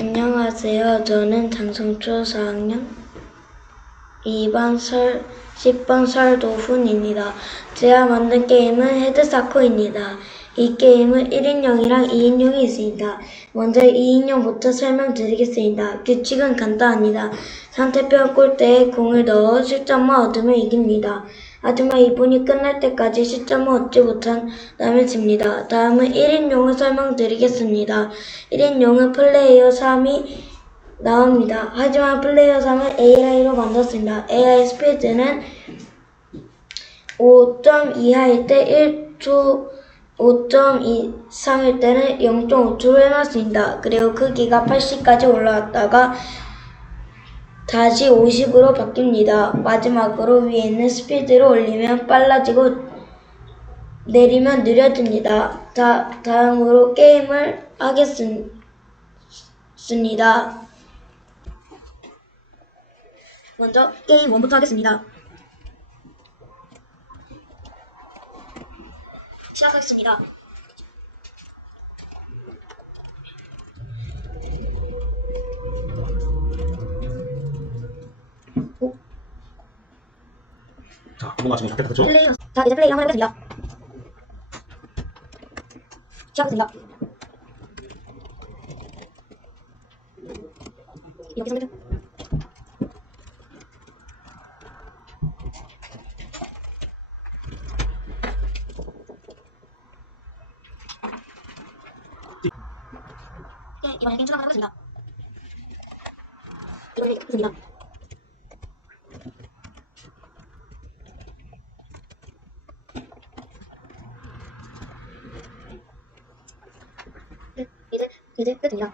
안녕하세요. 저는 장성초 4학년 2반 설 10번 설도훈입니다. 제가 만든 게임은 헤드사커입니다. 이 게임은 1인용이랑 2인용이 있습니다. 먼저 2인용부터 설명드리겠습니다. 규칙은 간단합니다. 상대편 골대에 공을 넣어 실점만 얻으면 이깁니다. 하지만 이분이 끝날 때까지 실점을 얻지 못한다면 집니다. 다음은 1인용을 설명드리겠습니다. 1인용은 플레이어 3이 나옵니다. 하지만 플레이어 3은 AI로 만들었습니다. AI 스피드는 5점 이하일 때 1초, 5점 이상일 때는 0.5초로 해놨습니다. 그리고 크기가 80까지 올라왔다가 다시 50으로 바뀝니다. 마지막으로 위에 있는 스피드를 올리면 빨라지고 내리면 느려집니다. 다, 다음으로 게임을 하겠습니다. 먼저 게임 1부터 하겠습니다. 시작하겠습니다. 자, 뭔가 지금 잡겠다, 그쵸? 플레이, 자, 이제 플레이 한번 해보겠습니다. 시작하겠습니다. 이렇게. 네, 이번에 게임 추가 한번 하겠습니다. 이번에 끝습니다. 끝, 이제, 이제 끝입니다.